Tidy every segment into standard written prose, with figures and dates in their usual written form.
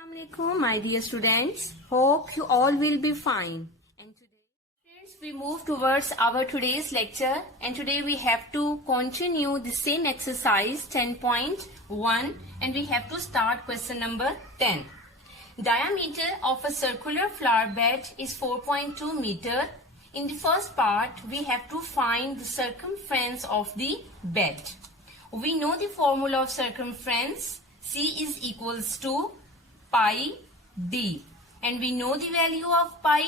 Assalamualaikum, my dear students. Hope you all will be fine. And today, friends, we move towards our today's lecture. And today we have to continue the same exercise 10.1, and we have to start question number 10. Diameter of a circular flower bed is 4.2 meter. In the first part, we have to find the circumference of the bed. We know the formula of circumference. C is equals to pi d, and we know the value of pi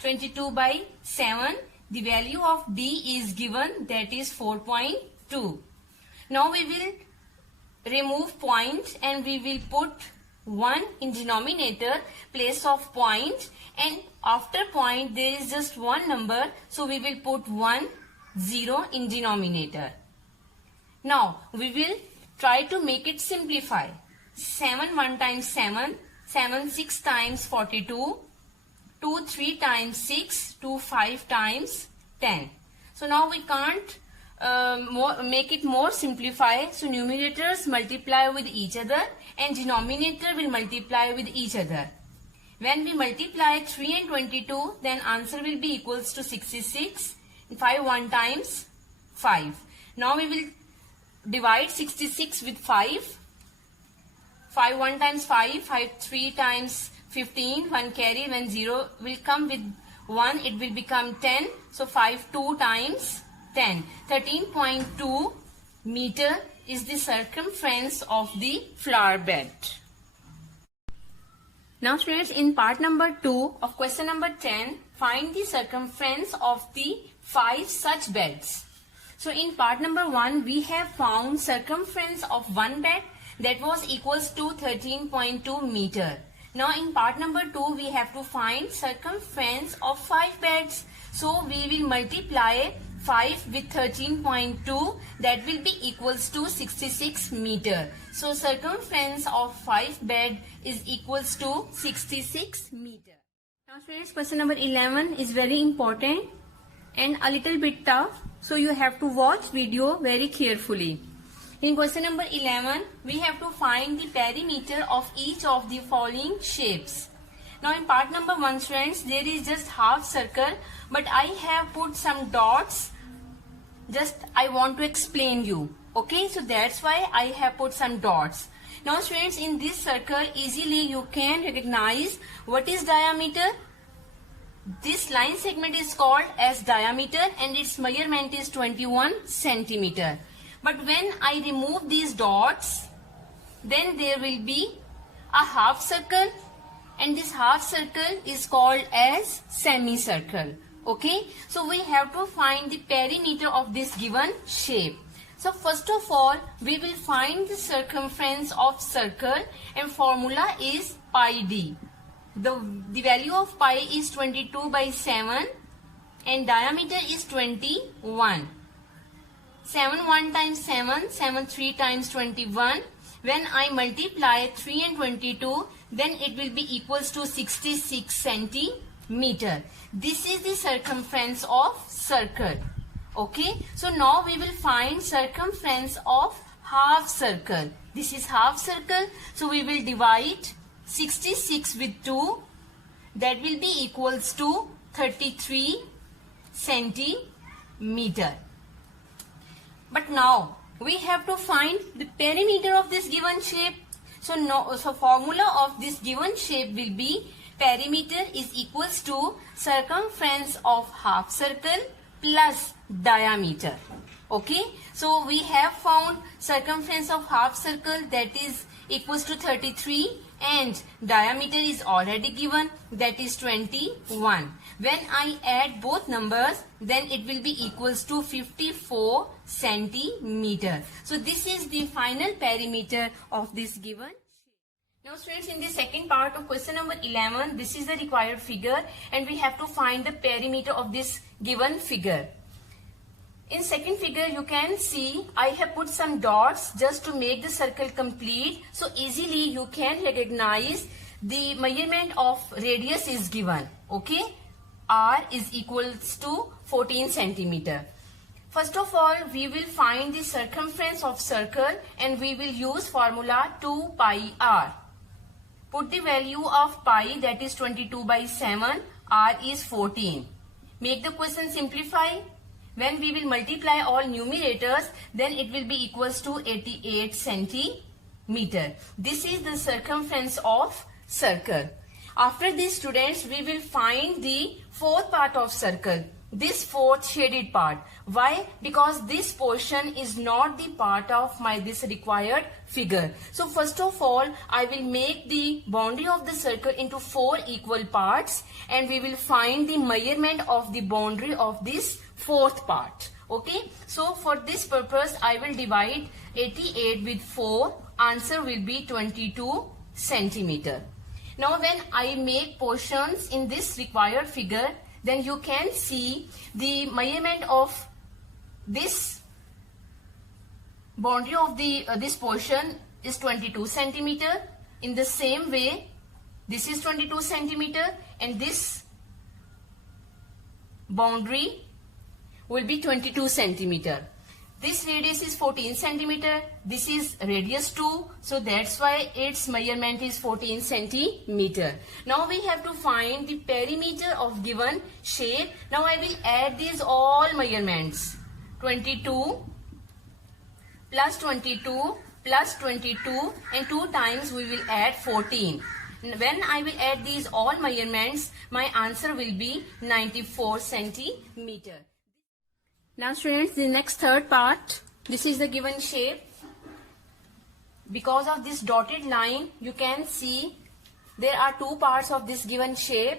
22 by 7. The value of d is given, that is 4.2. Now we will remove point and we will put 1 in denominator place of point, and after point there is just one number, so we will put 0 in denominator. Now we will try to make it simplify. 7 1 times 7, 7 6 times 42, 2 3 times 6, 2 5 times 10. So now we can't make it more simplify. So numerators multiply with each other and denominator will multiply with each other. When we multiply 3 and 22, then answer will be equals to 66. 5 1 times 5. Now we will divide 66 with 5. 5 1 times 5, 5 3 times 15, 1 carry, when 0 will come with 1, it will become 10. So 5 2 times 10. 13.2 meter is the circumference of the flower bed. Now students, in part number 2 of question number 10, find the circumference of the 5 such beds. So in part number 1, we have found circumference of one bed, that was equals to 13.2 meter. Now in part number 2, we have to find circumference of 5 beds. So we will multiply 5 with 13.2, that will be equals to 66 meter. So circumference of 5 bed is equals to 66 meter. Now students, question number 11 is very important and a little bit tough. So you have to watch video very carefully. In question number 11, we have to find the perimeter of each of the following shapes. Now in part number 1, friends, there is just half circle, but I have put some dots. Just I want to explain you. Okay, so that's why I have put some dots. Now students, in this circle, easily you can recognize what is diameter. This line segment is called as diameter and its measurement is 21 centimeter. But when I remove these dots, then there will be a half circle, and this half circle is called as semicircle. Okay, so we have to find the perimeter of this given shape. So first of all, we will find the circumference of circle, and formula is pi d. The value of pi is 22 by 7 and diameter is 21. 7 1 times 7, 7 3 times 21. When I multiply 3 and 22, then it will be equals to 66 centimeter. This is the circumference of circle. Okay, so now we will find circumference of half circle. This is half circle, so we will divide 66 with 2, that will be equals to 33 centimeter. But now we have to find the perimeter of this given shape. So formula of this given shape will be perimeter is equals to circumference of half circle plus diameter. Okay, so we have found circumference of half circle, that is equals to 33, and diameter is already given, that is 21. When I add both numbers, then it will be equals to 54 centimeter. So this is the final perimeter of this given. Now students, in the second part of question number 11, this is the required figure and we have to find the perimeter of this given figure. In second figure, you can see I have put some dots just to make the circle complete. So easily you can recognize the measurement of radius is given. Okay, R is equals to 14 centimeter. First of all, we will find the circumference of circle and we will use formula 2 pi r. Put the value of pi, that is 22 by 7, r is 14. Make the question simplify. When we will multiply all numerators, then it will be equals to 88 centimeter. This is the circumference of circle. After this, students, we will find the fourth part of circle. This fourth shaded part. Why? Because this portion is not the part of this required figure. So first of all, I will make the boundary of the circle into 4 equal parts, and we will find the measurement of the boundary of this fourth part. Okay. So for this purpose, I will divide 88 with 4. Answer will be 22 centimeter. Now when I make portions in this required figure, then you can see the measurement of this boundary of the this portion is 22 centimeter. In the same way, this is 22 centimeter, and this boundary will be 22 centimeter. This radius is 14 centimeter. This is radius 2. So that's why its measurement is 14 centimeter. Now we have to find the perimeter of given shape. Now I will add these all measurements. 22 plus 22 plus 22, and 2 times we will add 14. When I will add these all measurements, my answer will be 94 centimeter. Now students, the next third part, this is the given shape. Because of this dotted line, you can see there are 2 parts of this given shape.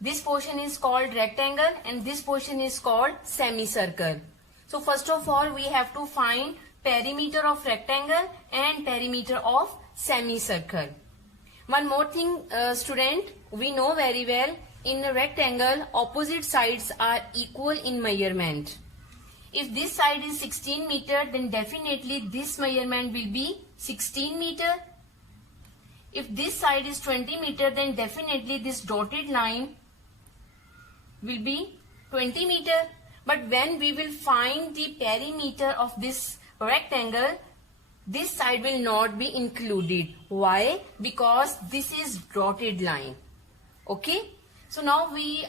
This portion is called rectangle and this portion is called semicircle. So first of all, we have to find perimeter of rectangle and perimeter of semicircle. One more thing, student, we know very well, in a rectangle, opposite sides are equal in measurement. If this side is 16 meter, then definitely this measurement will be 16 meter. If this side is 20 meter, then definitely this dotted line will be 20 meter. But when we will find the perimeter of this rectangle, this side will not be included. Why? Because this is dotted line. Okay. So now we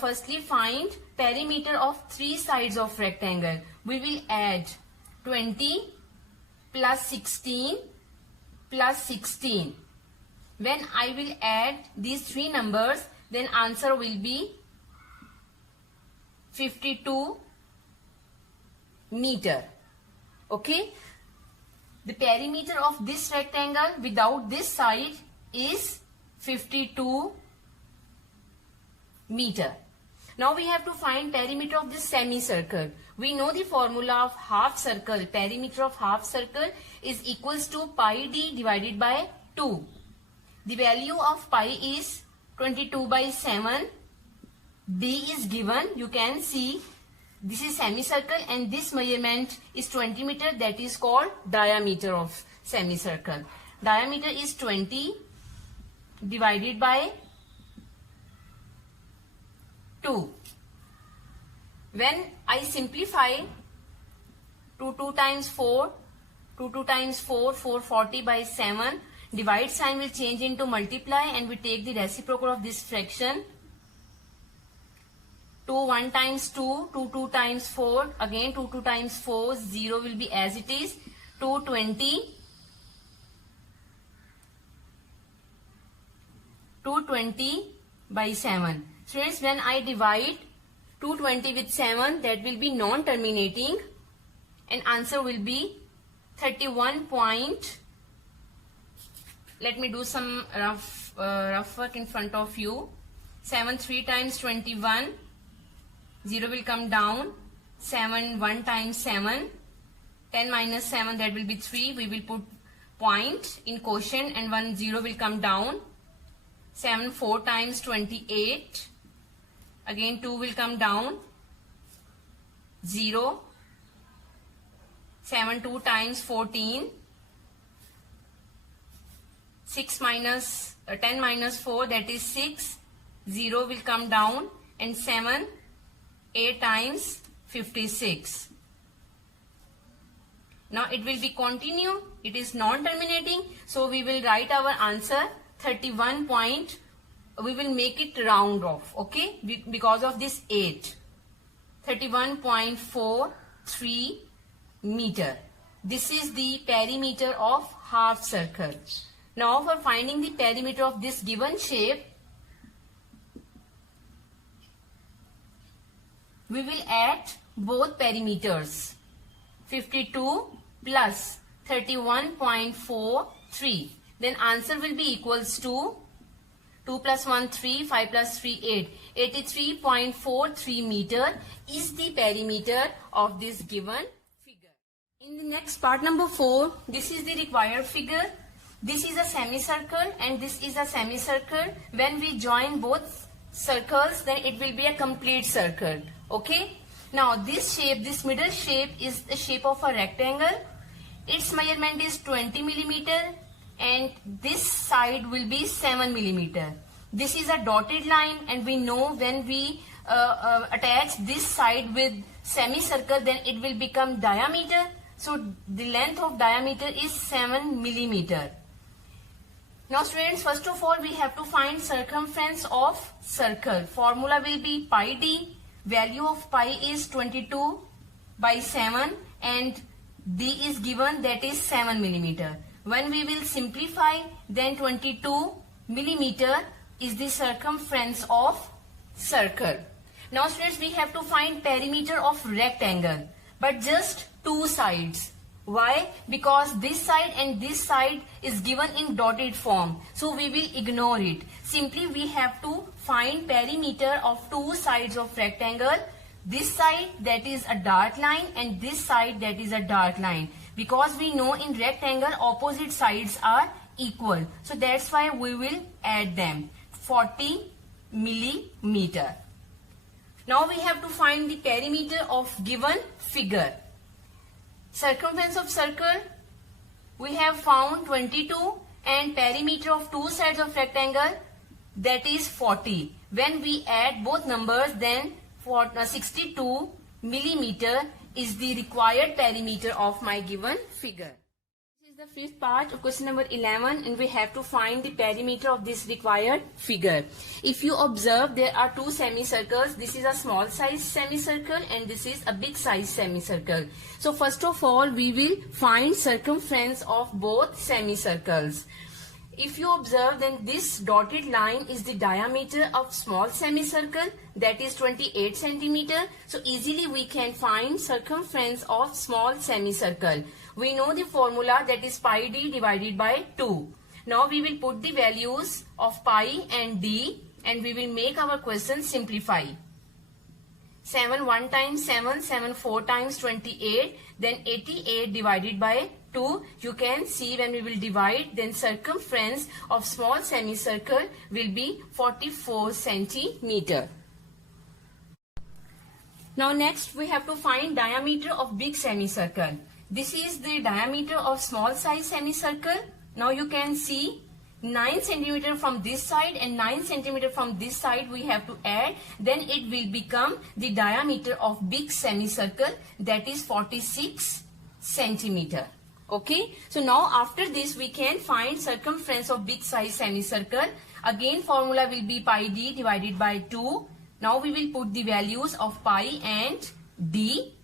firstly find perimeter of 3 sides of rectangle. We will add 20 plus 16 plus 16. When I will add these 3 numbers, then answer will be 52 meter. Okay. The perimeter of this rectangle without this side is 52 meter. Now we have to find perimeter of this semicircle. We know the formula of half circle. Perimeter of half circle is equals to pi d divided by 2. The value of pi is 22 by 7. D is given. You can see this is semicircle and this measurement is 20 meter. That is called diameter of semicircle. Diameter is 20 divided by 2. When I simplify 2 times 4, 2 times 4, 440 by 7, divide sign will change into multiply and we take the reciprocal of this fraction. 2 1 times 2, 2 times 4, again 2 times 4, 0 will be as it is, 220 by 7. Students, when I divide 220 with 7, that will be non-terminating and answer will be 31 point. Let me do some rough work in front of you. 7 3 times 21, 0 will come down. 7 1 times 7, 10 minus 7, that will be 3. We will put point in quotient and 1 0 will come down. 7 4 times 28, again 2 will come down, 0. 7 2 times 14, 6 minus 10 minus 4, that is 6, 0 will come down, and 7 8 times 56. Now it will be continue. It is non-terminating. So we will write our answer 31 point, we will make it round off, okay, because of this 8. 31.43 meter. This is the perimeter of half circle. Now for finding the perimeter of this given shape, we will add both perimeters. 52 plus 31.43. Then answer will be equals to 2 plus 1, 3, 5 plus 3, 8. 83.43 meter is the perimeter of this given figure. In the next part number 4, this is the required figure. This is a semicircle and this is a semicircle. When we join both circles, then it will be a complete circle. Okay. Now this shape, this middle shape is the shape of a rectangle. Its measurement is 20 millimeter and this side will be 7 millimeter. This is a dotted line and we know when we attach this side with semicircle, then it will become diameter. So the length of diameter is 7 millimeter. Now students, first of all we have to find circumference of circle. Formula will be pi d. Value of pi is 22 by 7 and d is given, that is 7 millimeter. When we will simplify, then 22 millimeter is the circumference of circle. Now students, we have to find perimeter of rectangle, but just two sides. Why? Because this side and this side is given in dotted form. So we will ignore it. Simply we have to find perimeter of two sides of rectangle. This side, that is a dark line, and this side, that is a dark line. Because we know in rectangle opposite sides are equal. So that's why we will add them. 40 millimeter. Now we have to find the perimeter of given figure. Circumference of circle, we have found 22 and perimeter of two sides of rectangle, that is 40. When we add both numbers, then 62 millimeter is the required perimeter of my given figure. This is the fifth part of question number 11 and we have to find the perimeter of this required figure. If you observe, there are two semicircles. This is a small size semicircle and this is a big size semicircle. So first of all, we will find circumference of both semicircles. If you observe, then this dotted line is the diameter of small semicircle, that is 28 centimeter. So easily we can find circumference of small semicircle. We know the formula, that is pi d divided by 2. Now we will put the values of pi and d and we will make our question simplify. 7 1 times 7, 7 4 times 28, then 88 divided by 2. You can see when we will divide, then circumference of small semicircle will be 44 centimeter. Now next we have to find diameter of big semicircle. This is the diameter of small size semicircle. Now you can see 9 centimeter from this side and 9 centimeter from this side we have to add. Then it will become the diameter of big semicircle, that is 46 centimeter. Okay. So now after this we can find circumference of big size semicircle. Again formula will be pi d divided by 2. Now we will put the values of pi and d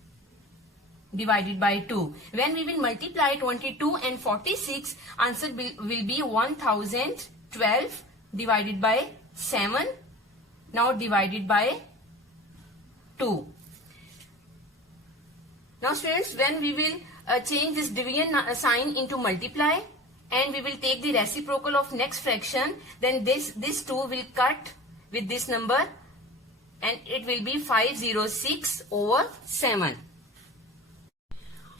divided by 2. When we will multiply 22 and 46, answer will be 1012 divided by 7. Now divided by 2. Now students, when we will change this division sign into multiply and we will take the reciprocal of next fraction, then this 2 will cut with this number and it will be 506 over 7.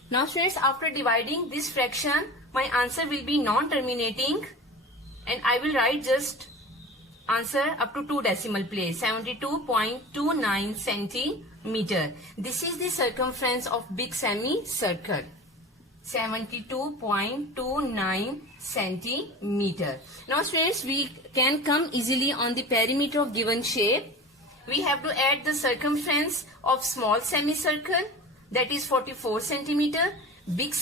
Now students, after dividing this fraction, my answer will be non-terminating and I will write just answer up to 2 decimal place, 72.29 centimeter. This is the circumference of big semicircle, 72.29 centimeter. Now students, we can come easily on the perimeter of given shape. We have to add the circumference of small semicircle, that is 44 centimeter. Big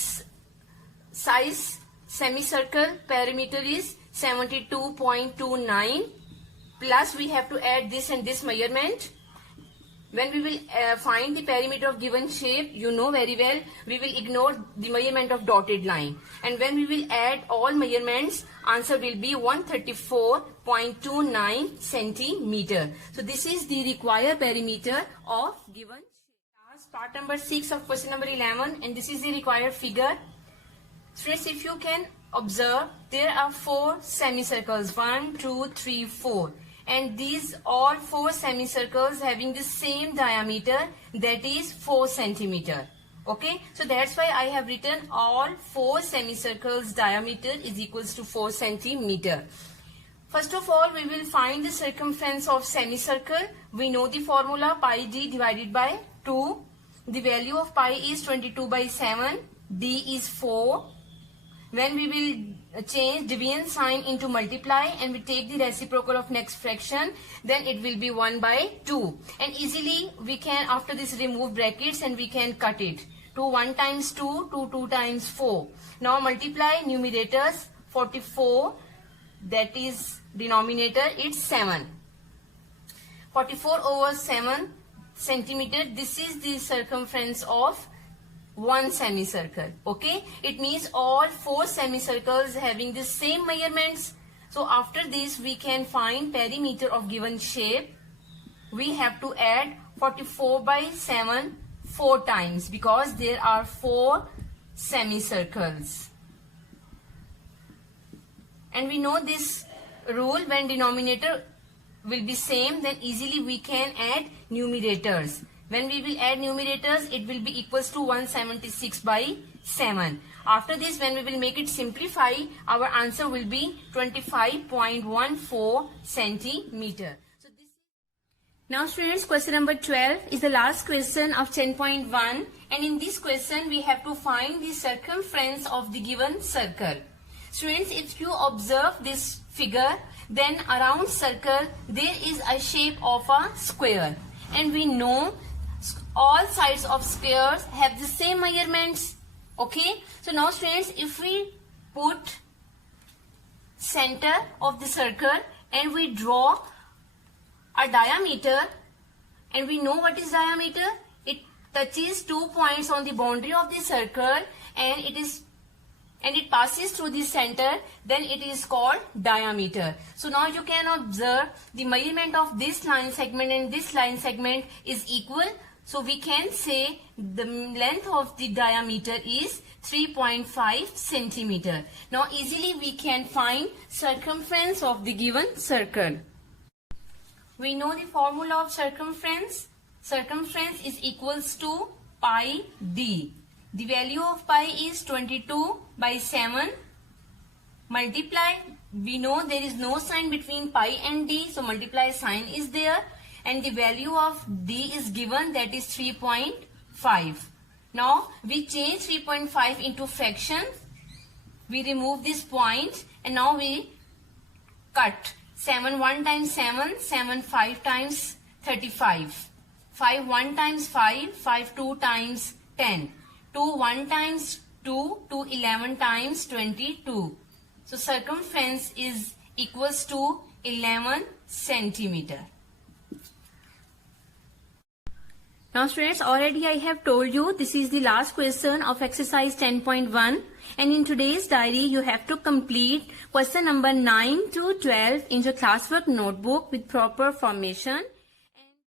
size semicircle perimeter is 72.29 plus we have to add this and this measurement. When we will find the perimeter of given shape, you know very well, we will ignore the measurement of dotted line. And when we will add all measurements, answer will be 134.29 centimeter. So this is the required perimeter of given shape. Part number 6 of question number 11, and this is the required figure. Students, if you can observe, there are 4 semicircles, 1, 2, 3, 4. And these all 4 semicircles having the same diameter, that is 4 centimeter. Okay, so that's why I have written all 4 semicircles diameter is equals to 4 centimeter. First of all, we will find the circumference of semicircle. We know the formula, pi d divided by 2. The value of pi is 22 by 7. D is 4. When we will change division sign into multiply and we take the reciprocal of next fraction, then it will be 1 by 2. And easily we can after this remove brackets and we can cut it. 2 1 times 2, 2 2 times 4. Now multiply numerators, 44, that is denominator, it's 7. 44 over 7 centimeter, this is the circumference of one semicircle. Okay, it means all 4 semicircles having the same measurements. So after this we can find perimeter of given shape. We have to add 44 by 7 4 times because there are 4 semicircles. And we know this rule, when denominator will be same, then easily we can add numerators. When we will add numerators, it will be equals to 176 by 7. After this, when we will make it simplify, our answer will be 25.14 centimeter. So this now students, question number 12 is the last question of 10.1, and in this question we have to find the circumference of the given circle. Students, if you observe this figure, then around circle there is a shape of a square, and we know all sides of squares have the same measurements. Okay, so now students, if we put center of the circle and we draw a diameter, and we know what is diameter, it touches 2 points on the boundary of the circle and it passes through the center, then it is called diameter. So now you can observe the measurement of this line segment and this line segment is equal. So we can say the length of the diameter is 3.5 centimeter. Now easily we can find circumference of the given circle. We know the formula of circumference. Circumference is equals to pi d. The value of pi is 22 by 7. Multiply, we know there is no sign between pi and d, so multiply sign is there. And the value of d is given, that is 3.5. Now we change 3.5 into fraction. We remove this point and now we cut. 7 1 times 7, 7 5 times 35. 5 1 times 5, 5 2 times 10. 2 1 times 2, 2 11 times 22. So circumference is equals to 11 centimeter. Now students, already I have told you this is the last question of exercise 10.1, and in today's diary you have to complete question number 9 to 12 in your classwork notebook with proper formation.